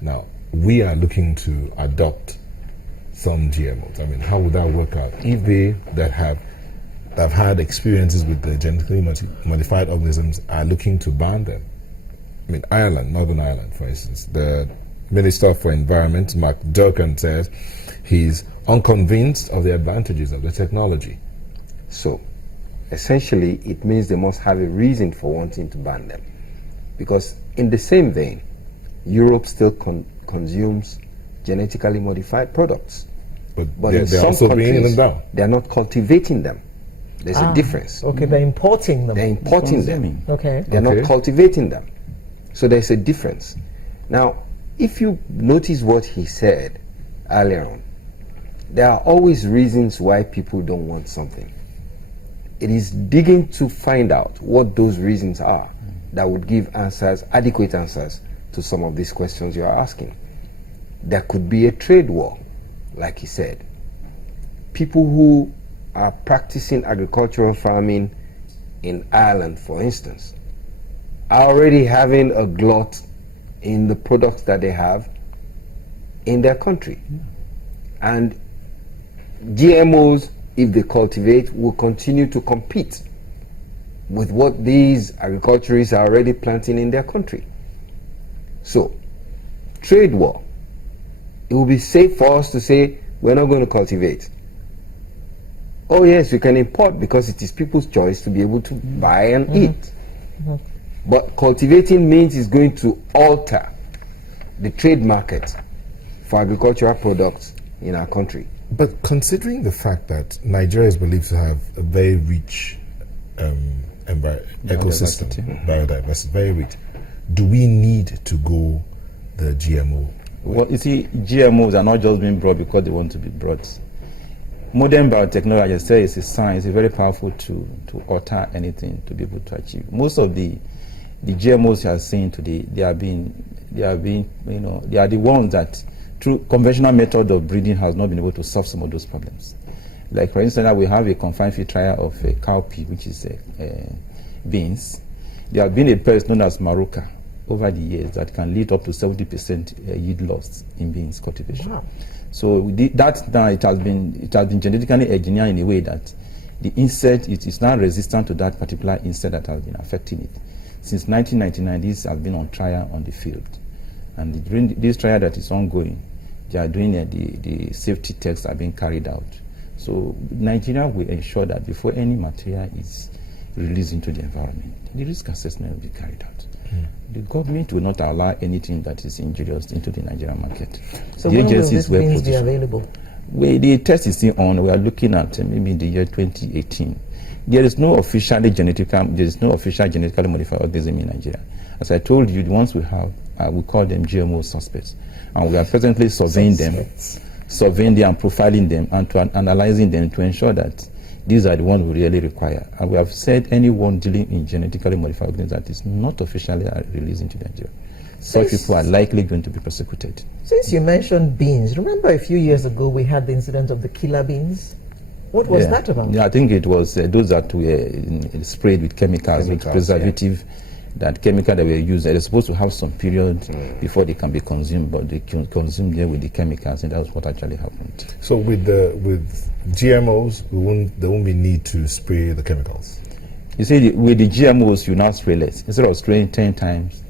Now, we are looking to adopt some GMOs. I mean, how would that work out? If they that have had experiences with the genetically modified organisms are looking to ban them. I mean, Ireland, Northern Ireland, for instance, the Minister for Environment, Mark Durkan, says he's unconvinced of the advantages of the technology. So, essentially, it means they must have a reason for wanting to ban them. Because in the same vein, Europe still consumes genetically modified products. But in some also countries, bringing them down. They're not cultivating them. There's a difference. Okay, they're importing them. They're importing them. Okay. They're not cultivating them. So there's a difference. Now, if you notice what he said earlier on, there are always reasons why people don't want something. It is digging to find out what those reasons are that would give answers, adequate answers to some of these questions you are asking. There could be a trade war, like he said. People who are practicing agricultural farming in Ireland, for instance, are already having a glut in the products that they have in their country. And GMOs, if they cultivate, will continue to compete with what these agriculturists are already planting in their country. So, trade war. It will be safe for us to say, we're not going to cultivate. Oh yes, we can import because it is people's choice to be able to buy and eat. But cultivating means it's going to alter the trade market for agricultural products in our country. But considering the fact that Nigeria is believed to have a very rich ecosystem, biodiversity, very rich, do we need to go the GMO way? Well, you see, GMOs are not just being brought because they want to be brought. Modern biotechnology, I say, is a science. It's very powerful to alter anything to be able to achieve. Most of the GMOs you are seeing today, they are the ones that through conventional method of breeding has not been able to solve some of those problems. Like for instance, we have a confined feed trial of cowpea, which is beans. There have been a pest known as Maruca over the years that can lead up to 70% yield loss in beans cultivation. Wow. So that now it has been genetically engineered in a way that the insect is now resistant to that particular insect that has been affecting it. Since 1999, this has been on trial on the field, and during this trial that is ongoing, they are doing the safety tests are being carried out. So Nigeria will ensure that before any material is released into the environment, the risk assessment will be carried out. The government will not allow anything that is injurious into the Nigerian market. So the when will agencies these beans be available? The test is still on. We are looking at maybe the year 2018. There is no official genetically modified organism in Nigeria. As I told you, the ones we have, we call them GMO suspects, and we are presently surveying them, and profiling them, and analyzing them to ensure that these are the ones we really require. And we have said anyone dealing in genetically modified organisms that is not officially released into Nigeria, such people are likely going to be prosecuted. Since you mentioned beans, remember a few years ago we had the incident of the killer beans? What was that about? Yeah, I think it was those that were sprayed with chemicals with preservative, that chemical that were used. They're supposed to have some period before they can be consumed, but they consumed them with the chemicals, and that's what actually happened. So with GMOs, there won't be need to spray the chemicals. You see, with the GMOs, you now spray less. Instead of spraying 10 times,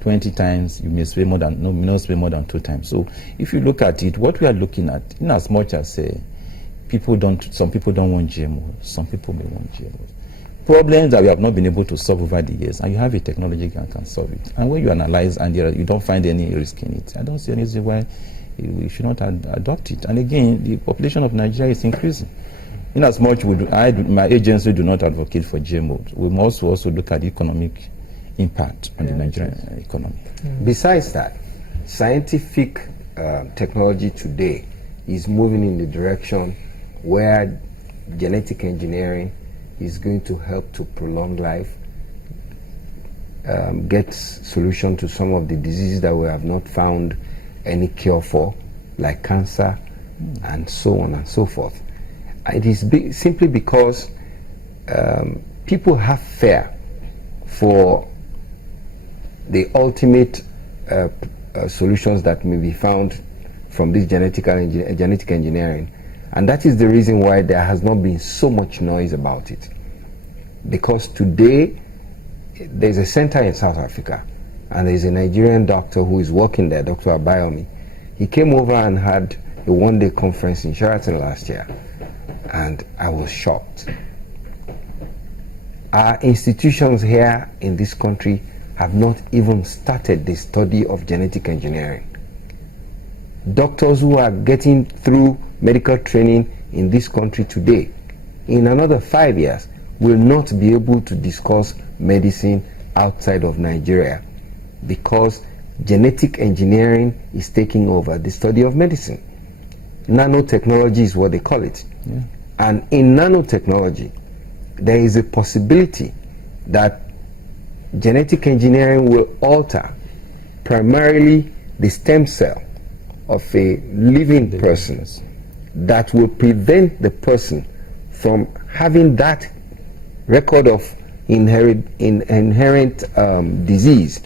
20 times, you may spray more than 2 times. So if you look at it, what we are looking at, in as much as some people don't want GMOs, some people may want GMOs. Problems that we have not been able to solve over the years, and you have a technology that can solve it. And when you analyze and you don't find any risk in it, I don't see any reason why we should not adopt it. And again, the population of Nigeria is increasing. In as much my agency do not advocate for GMOs, we must also look at the economic impact on the Nigerian economy. Besides that, scientific technology today is moving in the direction where genetic engineering is going to help to prolong life, get solution to some of the diseases that we have not found any cure for, like cancer, and so on and so forth. It is simply because people have fear for the ultimate solutions that may be found from this genetic engineering. And that is the reason why there has not been so much noise about it. Because today, there's a center in South Africa, and there's a Nigerian doctor who is working there, Dr. Abayomi. He came over and had a one-day conference in Sheraton last year, and I was shocked. Our institutions here in this country have not even started the study of genetic engineering. Doctors who are getting through medical training in this country today, in another 5 years, will not be able to discuss medicine outside of Nigeria, because genetic engineering is taking over the study of medicine. Nanotechnology is what they call it. Yeah. And in nanotechnology, there is a possibility that genetic engineering will alter primarily the stem cell of a living person, that will prevent the person from having that record of inherent disease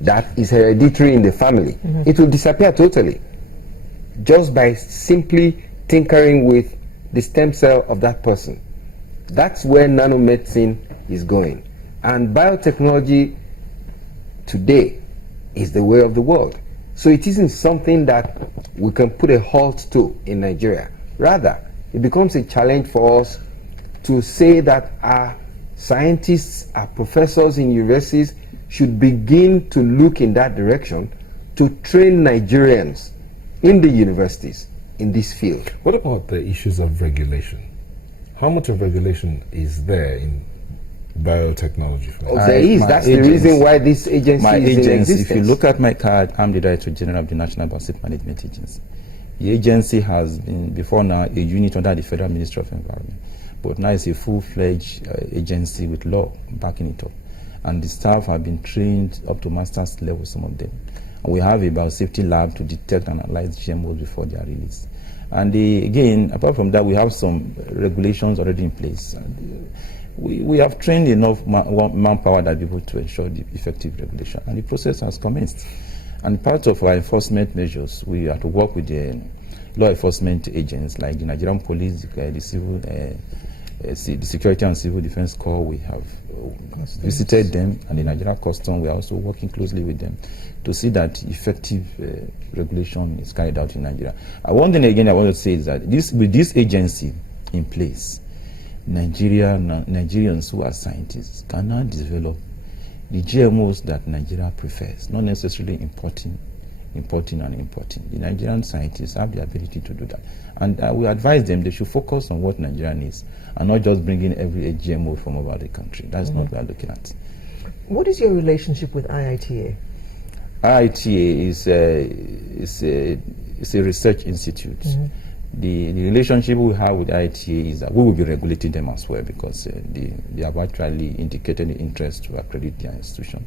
that is hereditary in the family. Mm-hmm. It will disappear totally just by simply tinkering with the stem cell of that person. That's where nanomedicine is going. And biotechnology today is the way of the world. So it isn't something that we can put a halt to in Nigeria. Rather, it becomes a challenge for us to say that our scientists, our professors in universities should begin to look in that direction to train Nigerians in the universities in this field. What about the issues of regulation? How much of regulation is there in biotechnology? There is. That's the reason why this agency is in existence. If you look at my card, I'm the Director General of the National Biosafety Management Agency. The agency has been, before now, a unit under the Federal Ministry of Environment. But now it's a full-fledged agency with law backing it up. And the staff have been trained up to master's level, some of them. And we have a biosafety lab to detect and analyze GMOs before they are released. And again, apart from that, we have some regulations already in place. And we have trained enough manpower that be able to ensure the effective regulation. And the process has commenced. And part of our enforcement measures, we have to work with the law enforcement agents like the Nigerian Police, the Civil, the Security and Civil Defense Corps. We have visited them, and the Nigerian Custom. We are also working closely with them to see that effective regulation is carried out in Nigeria. One thing again I want to say is that with this agency in place, Nigerians who are scientists can now develop the GMOs that Nigeria prefers, not necessarily importing. The Nigerian scientists have the ability to do that. And we advise them they should focus on what Nigeria needs and not just bring in every GMO from over the country. That's not what we are looking at. What is your relationship with IITA? IITA is a research institute. Mm-hmm. The relationship we have with IITA is that we will be regulating them as well, because they have actually indicated the interest to accredit their institution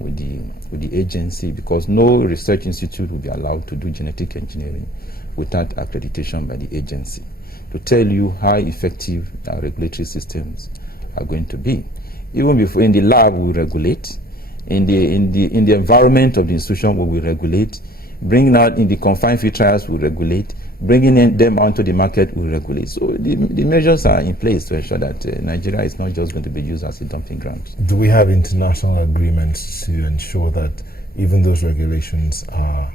with the agency, because no research institute will be allowed to do genetic engineering without accreditation by the agency, to tell you how effective our regulatory systems are going to be. Even before in the lab we regulate, in the environment of the institution we will regulate, bringing out in the confined field trials we regulate, bringing them onto the market we regulate. So the measures are in place to ensure that Nigeria is not just going to be used as a dumping ground. Do we have international agreements to ensure that even those regulations are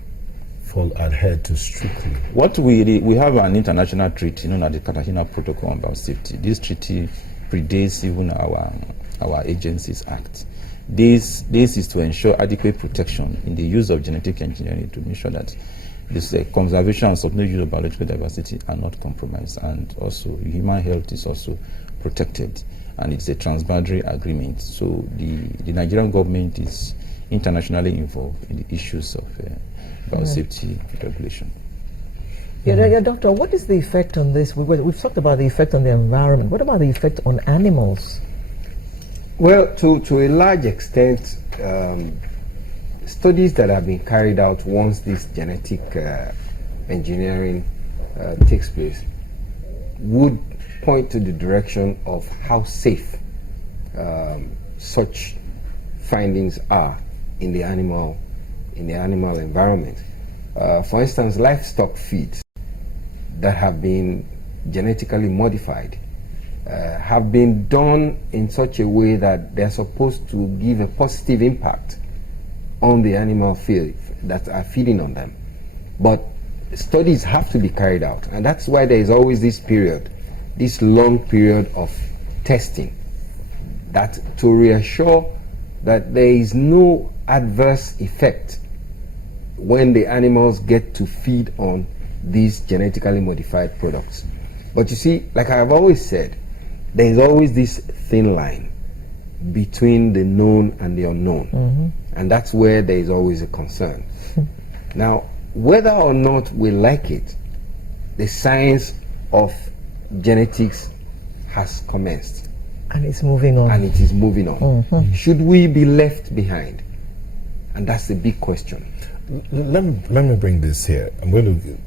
adhered to strictly? What we have an international treaty known as the Cartagena Protocol on Biosafety. This treaty predates even our agency's act. This is to ensure adequate protection in the use of genetic engineering to make sure that this conservation and sustainable use of biological diversity are not compromised, and also human health is also protected, and it's a transboundary agreement. So the Nigerian government is internationally involved in the issues of biosafety regulation. Yeah, Doctor, what is the effect on this? We've talked about the effect on the environment. What about the effect on animals? Well, to a large extent, studies that have been carried out once this genetic engineering takes place would point to the direction of how safe such findings are in the animal in the animal environment. For instance, livestock feeds that have been genetically modified have been done in such a way that they're supposed to give a positive impact on the animal feed that are feeding on them. But studies have to be carried out, and that's why there is always this period, this long period of testing, that to reassure that there is no adverse effect when the animals get to feed on these genetically modified products. But you see, like I have always said, there is always this thin line between the known and the unknown, and that's where there is always a concern. Now, whether or not we like it, the science of genetics has commenced. And it's moving on. And it is moving on. Should we be left behind? And that's the big question. Let me bring this here. I'm going to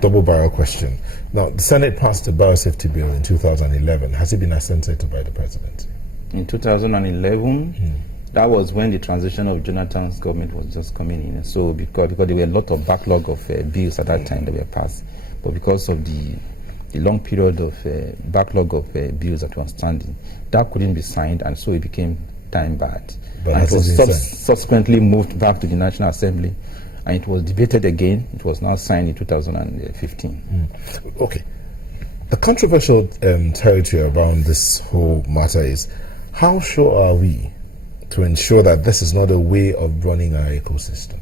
double barrel question. Now, the Senate passed a biosafety bill in 2011. Has it been assented by the president? In 2011, that was when the transition of Jonathan's government was just coming in. So because there were a lot of backlog of bills at that time that were passed, but because of the long period of backlog of bills that were standing, that couldn't be signed, and so it became time barred. And it was subsequently moved back to the National Assembly, and it was debated again. It was now signed in 2015. Okay. The controversial territory around this whole matter is, how sure are we to ensure that this is not a way of running our ecosystem?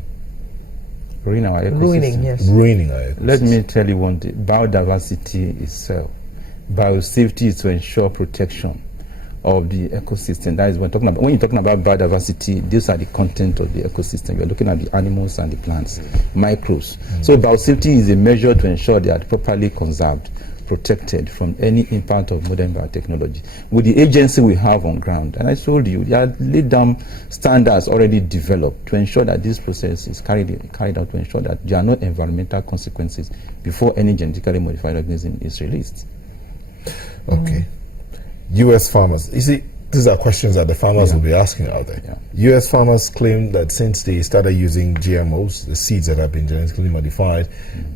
Ruining our ecosystem. Ruining our ecosystem. Let me tell you one thing. Biodiversity itself. Biosafety is to ensure protection of the ecosystem. That is when you're talking about biodiversity, these are the content of the ecosystem. You're looking at the animals and the plants, microbes. So biosafety is a measure to ensure they are properly conserved, protected from any impact of modern biotechnology. With the agency we have on ground, and I told you, there are laid down standards already developed to ensure that this process is carried out, to ensure that there are no environmental consequences before any genetically modified organism is released. Okay. U.S. farmers, you see, these are questions that the farmers will be asking out there. U.S. farmers claim that since they started using GMOs, the seeds that have been genetically modified,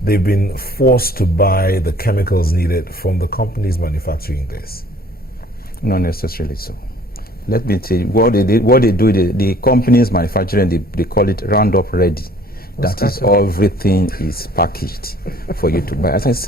they've been forced to buy the chemicals needed from the companies manufacturing this. Not necessarily so. Let me tell you, what they do, the companies manufacturing, they call it Roundup Ready. That is, everything is packaged for you to buy. As I said,